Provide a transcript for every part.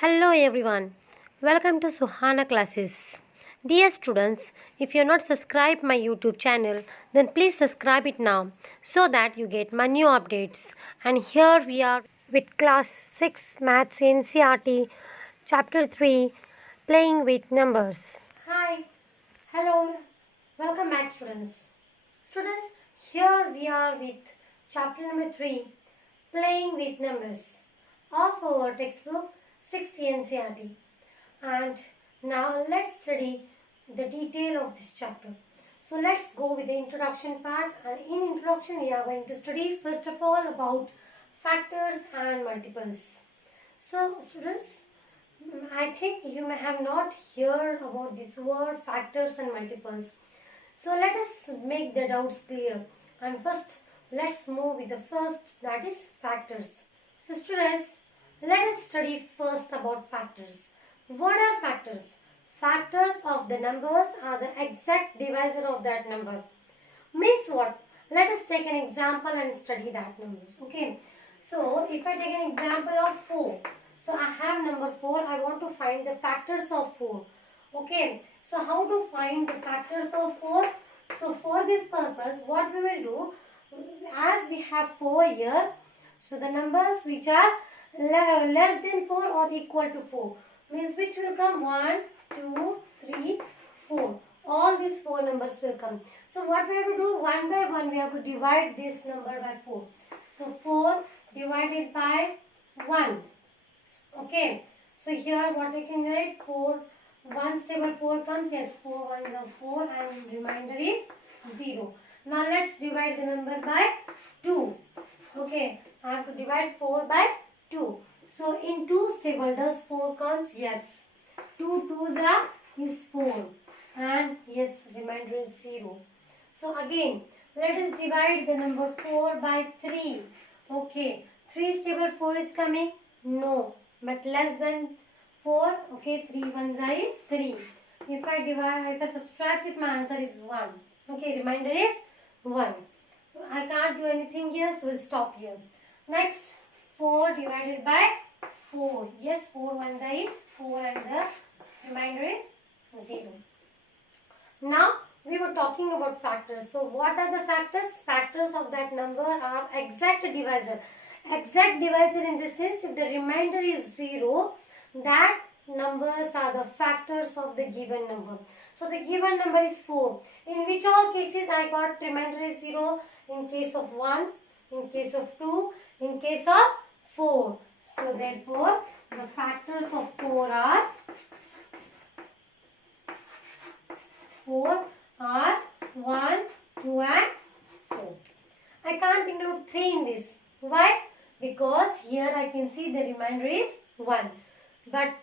Hello everyone, welcome to Suhana classes. Dear students, if you are not subscribed my YouTube channel, then please subscribe it now so that you get my new updates. And here we are with class 6 Maths NCERT chapter 3 playing with numbers. Hi, hello, welcome back students. Students, here we are with chapter number 3 playing with numbers of our textbook 6th NCERT. And now let's study the detail of this chapter. So let's go with the introduction part, and in introduction we are going to study first of all about factors and multiples. So students, I think you may have not heard about this word factors and multiples. So let us make the doubts clear, and first let's move with the first, that is factors. So students, let us study first about factors. What are factors? Factors of the numbers are the exact divisor of that number. Means what? Let us take an example and study that number. Okay. So if I take an example of 4. So I have number 4. I want to find the factors of 4. Okay. So how to find the factors of 4? So for this purpose, what we will do, as we have 4 here, so the numbers which are less than 4 or equal to 4 means which will come 1, 2, 3, 4. All these 4 numbers will come. So what we have to do, one by one we have to divide this number by 4. So 4 divided by 1. Okay. So here what I can write, 4, 1 stable 4 comes, yes, 4 1 is 4 and remainder is 0. Now let's divide the number by 2. Okay, I have to divide 4 by 2. So in 2's table does 4 comes? Yes. 2 2's are is 4 and yes, remainder is 0. So again, let us divide the number 4 by 3. Okay, 3's table 4 is coming? No, but less than 4. Okay, 3 1's are is 3. If I subtract it, my answer is 1. Okay, remainder is 1. I can't do anything here, so we'll stop here. Next, 4 divided by 4. Yes, 4 1's are is 4 and the remainder is 0. Now, we were talking about factors. So, what are the factors? Factors of that number are exact divisor. Exact divisor in this sense, if the remainder is 0, that numbers are the factors of the given number. So, the given number is 4. In which all cases I got remainder is 0? In case of 1, in case of 2, in case of 4. So, therefore, the factors of 4 are 1, 2 and 4. I can't include 3 in this. Why? Because here I can see the remainder is 1. But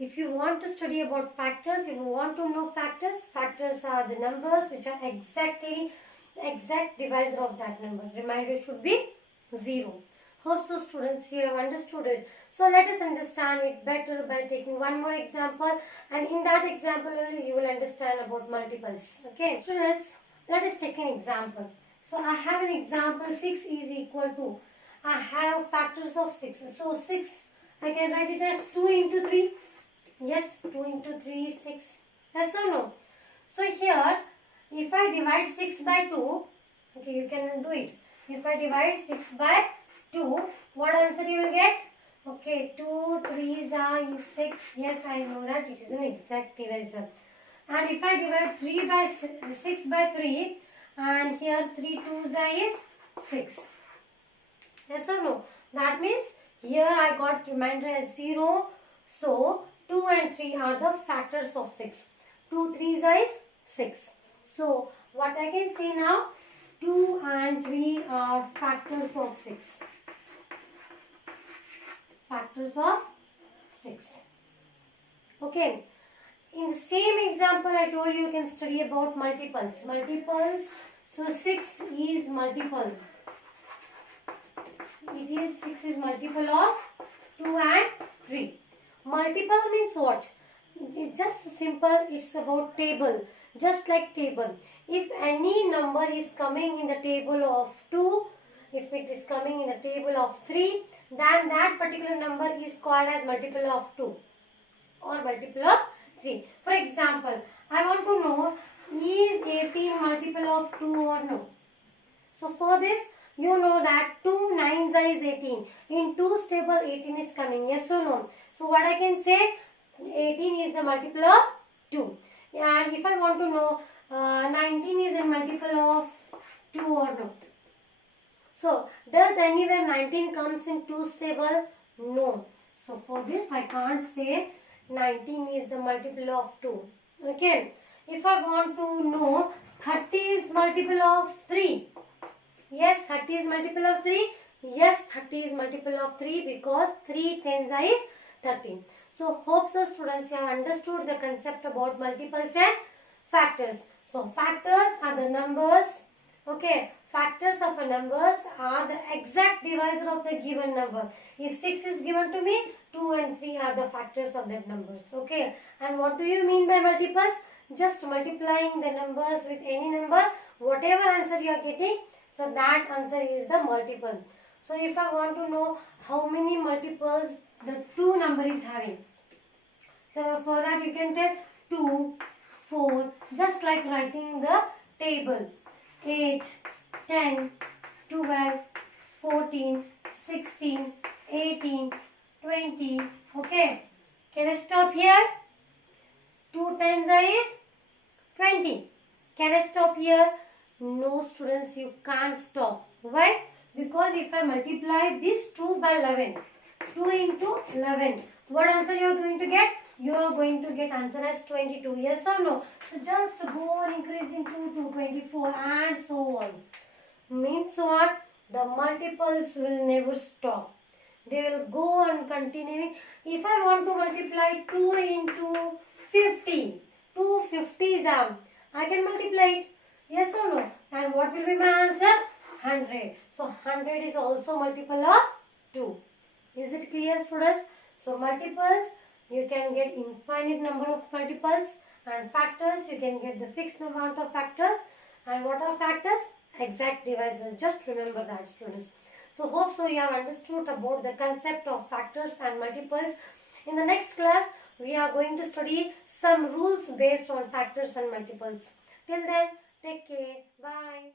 if you want to study about factors, if you want to know factors, factors are the numbers which are exactly the exact divisor of that number. Remainder should be 0. Hope so students, you have understood it. So let us understand it better by taking one more example, and in that example only you will understand about multiples. Okay students, let us take an example. So I have an example, 6 is equal to, I have factors of 6. So 6, I can write it as 2 into 3. Yes, 2 into 3 is 6. Yes or no? So here, if I divide 6 by 2, okay, you can do it. If I divide 6 by 2, what answer you will get? Okay, 2 3's are 6. Yes, I know that it is an exact divisor. And if I divide 3 by 6 by 3, and here 3 2's are is 6. Yes or no? That means here I got remainder as 0. So 2 and 3 are the factors of 6. 2 3's are is 6. So what I can say now, 2 and 3 are factors of 6. Factors of 6. Okay. In the same example I told you can study about multiples. Multiples. So 6 is multiple. It is 6 is multiple of 2 and 3. Multiple means what? It's just simple. It's about table. Just like table. If any number is coming in the table of 2, if it is coming in the table of 3, then that particular number is called as multiple of 2 or multiple of 3. For example, I want to know, is 18 multiple of 2 or no? So for this, you know that 2 9s is 18. In 2's table 18 is coming, yes or no? So what I can say, 18 is the multiple of 2. And if I want to know 19 is a multiple of 2 or no? So does anywhere 19 comes in 2's table? No. So for this I can't say 19 is the multiple of 2. Okay. If I want to know 30 is multiple of 3. Yes, 30 is multiple of 3. Yes, 30 is multiple of 3 because 3 tens is 13. So hope so students you have understood the concept about multiples and factors. So factors are the numbers. Okay, factors of a numbers are the exact divisor of the given number. If 6 is given to me, 2 and 3 are the factors of that numbers. Okay, and what do you mean by multiples? Just multiplying the numbers with any number, whatever answer you are getting, so that answer is the multiple. So if I want to know how many multiples the 2 number is having, so for that you can take 2, 4, just like writing the table. 8, 10, 12, 14, 16, 18, 20. Okay. Can I stop here? 2 tens is 20. Can I stop here? No students, you can't stop. Why? Because if I multiply this 2 by 11, 2 into 11, what answer you are going to get? You are going to get answer as 22. Yes or no? So just go on increasing 2 to 24 and so on. Means what? The multiples will never stop. They will go on continuing. If I want to multiply 2 into 50, 2 50s I can multiply it. Yes or no? And what will be my answer? 100. So 100 is also multiple of 2. Is it clear students? So multiples, you can get infinite number of multiples, and factors, you can get the fixed amount of factors. And what are factors? Exact divisors. Just remember that students. So hope so you have understood about the concept of factors and multiples. In the next class, we are going to study some rules based on factors and multiples. Till then, take care. Bye.